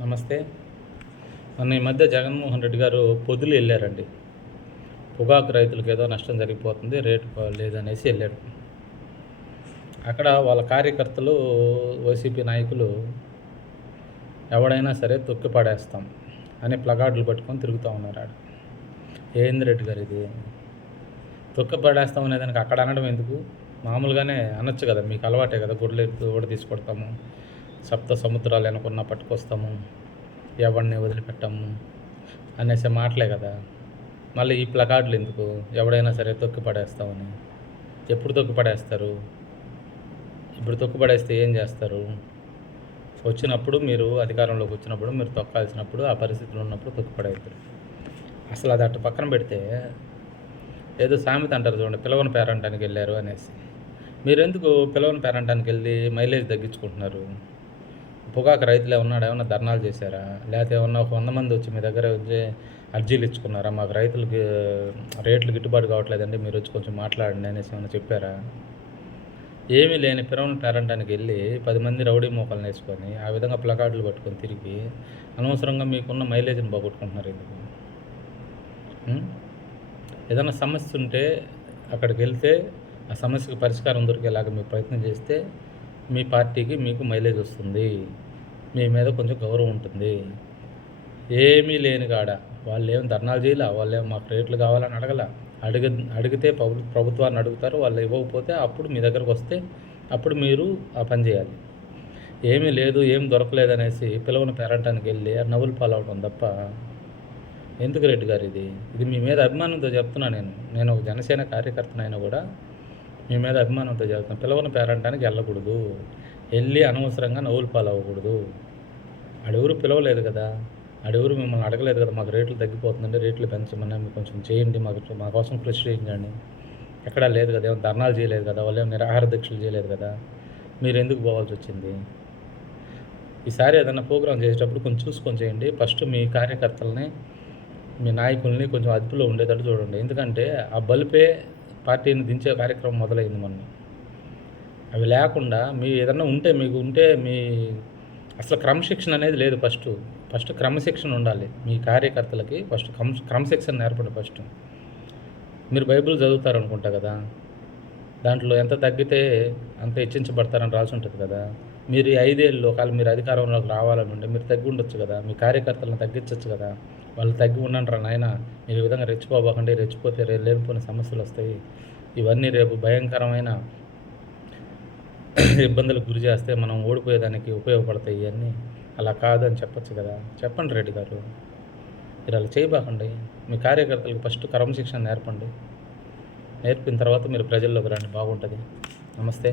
నమస్తే. మొన్న ఈ మధ్య జగన్మోహన్ రెడ్డి గారు పొదిలి వెళ్ళారండి. పొగాకు రైతులకు ఏదో నష్టం జరిగిపోతుంది, రేటు లేదనేసి వెళ్ళారు. అక్కడ వాళ్ళ కార్యకర్తలు, వైసీపీ నాయకులు ఎవడైనా సరే తొక్కి పడేస్తాం అని ప్లగార్డులు పట్టుకొని తిరుగుతూ ఉన్నారు. ఏంది రెడ్డి గారు ఇది? తొక్కి పడేస్తాం అనే దానికి అక్కడ అనడం ఎందుకు? మామూలుగానే అనొచ్చు కదా, మీకు అలవాటే కదా, గుడ్లు ఓడ తీసుకొడతాము, సప్త సముద్రాలు వెనకున్నా పట్టుకొస్తాము, ఎవరిని వదిలిపెట్టాము అనేసి మాటలే కదా. మళ్ళీ ఈ ప్లకార్డులు ఎందుకు? ఎవడైనా సరే తొక్కి పడేస్తామని. ఎప్పుడు తొక్కి పడేస్తారు? ఇప్పుడు తొక్కి పడేస్తే ఏం చేస్తారు? వచ్చినప్పుడు, మీరు అధికారంలోకి వచ్చినప్పుడు, మీరు తొక్కాల్సినప్పుడు, ఆ పరిస్థితులు ఉన్నప్పుడు తొక్కి పడేస్తారు. అసలు అది అటు పక్కన పెడితే, ఏదో సామెత అంటారు చూడండి, పిలవని పేరంటానికి వెళ్ళారు అనేసి. మీరెందుకు పిలవని పేరంటానికి వెళ్ళి మైలేజ్ తగ్గించుకుంటున్నారు? పొగాకు రైతులు ఏమన్నా ధర్నాలు చేశారా? లేకపోతే ఏమన్నా ఒక 100 మంది వచ్చి మీ దగ్గర వచ్చి అర్జీలు ఇచ్చుకున్నారా? మాకు రైతులకి రేట్లు గిట్టుబాటు కావట్లేదండి, మీరు వచ్చి కొంచెం మాట్లాడండి అనేసి ఏమైనా చెప్పారా? ఏమీ లేని పిలవని పేరంటానికి వెళ్ళి 10 మంది రౌడీ మోకాలను వేసుకొని ఆ విధంగా ప్లకార్డులు పట్టుకొని తిరిగి అనవసరంగా మీకున్న మైలేజ్ని పోగొట్టుకుంటున్నారు ఎందుకు? ఏదైనా సమస్య ఉంటే అక్కడికి వెళ్తే ఆ సమస్యకు పరిష్కారం దొరికేలాగా మీరు ప్రయత్నం చేస్తే మీ పార్టీకి మీకు మైలేజ్ వస్తుంది, మీ మీద కొంచెం గౌరవం ఉంటుంది. ఏమీ లేని కాడ వాళ్ళు ఏం ధర్నాలు చేయలే, వాళ్ళు ఏం మాకు రేట్లు కావాలని అడిగితే ప్రభుత్వాన్ని అడుగుతారు, వాళ్ళు ఇవ్వకపోతే అప్పుడు మీ దగ్గరకు వస్తే అప్పుడు మీరు ఆ పని చేయాలి. ఏమీ లేదు, ఏం దొరకలేదు అనేసి పిలవని పేరంటానికి వెళ్ళి నవ్వులు పాలవడం తప్ప ఎందుకు రెడ్డి గారు ఇది? ఇది మీ మీద అభిమానంతో చెప్తున్నా. నేను ఒక జనసేన కార్యకర్తనైనా కూడా మీ మీద అభిమానంతో చెప్తున్నాను. పిలవని పేరంటానికి వెళ్ళకూడదు, వెళ్ళి అనవసరంగా నవ్వులు పాలవ్వకూడదు. అడెవరు పిలవలేదు కదా, అడెవరు మిమ్మల్ని అడగలేదు కదా, మాకు రేట్లు తగ్గిపోతుందండి, రేట్లు పెంచమని మీకు కొంచెం చేయండి, మా కోసం కృషి చేయించండి. ఎక్కడా లేదు కదా, ఏమో ధర్నాలు చేయలేదు కదా, వాళ్ళు ఏమో నిరాహార దీక్షలు చేయలేదు కదా, మీరు ఎందుకు పోవాల్సి వచ్చింది? ఈసారి ఏదైనా ప్రోగ్రాం చేసేటప్పుడు కొంచెం చూసుకొని చేయండి. ఫస్ట్ మీ కార్యకర్తలని, మీ నాయకుల్ని కొంచెం అదుపులో ఉండేటట్టు చూడండి. ఎందుకంటే ఆ బలిపే పార్టీని దించే కార్యక్రమం మొదలైంది మొన్న. అవి లేకుండా మీ ఏదన్నా ఉంటే మీకు ఉంటే మీ అసలు క్రమశిక్షణ అనేది లేదు. ఫస్ట్ క్రమశిక్షణ ఉండాలి మీ కార్యకర్తలకి. ఫస్ట్ క్రమశిక్షణ నేర్పండి. ఫస్ట్ మీరు బైబిల్ చదువుతారనుకుంటా కదా, దాంట్లో ఎంత తగ్గితే అంత హెచ్చించబడతారని రాసి ఉంటుంది కదా. మీరు ఈ 5 ఏళ్ళు ఒకవేళ మీరు అధికారంలోకి రావాలని ఉంటే మీరు తగ్గి ఉండొచ్చు కదా, మీ కార్యకర్తలను తగ్గించవచ్చు కదా. వాళ్ళు తగ్గి ఉండండి నాయన, మీరు ఈ విధంగా రెచ్చిపోకండి, రెచ్చిపోతే లేనిపోయిన సమస్యలు వస్తాయి, ఇవన్నీ రేపు భయంకరమైన ఇబ్బందులకు గురి చేస్తే మనం ఓడిపోయేదానికి ఉపయోగపడతాయి ఇవన్నీ. అలా కాదని చెప్పచ్చు కదా. చెప్పండి రెడ్డి గారు, మీరు అలా చేయబాకండి. మీ కార్యకర్తలకు ఫస్ట్ క్రమశిక్షణ నేర్పండి. నేర్పిన తర్వాత మీరు ప్రజల్లోకి రండి, బాగుంటుంది. నమస్తే.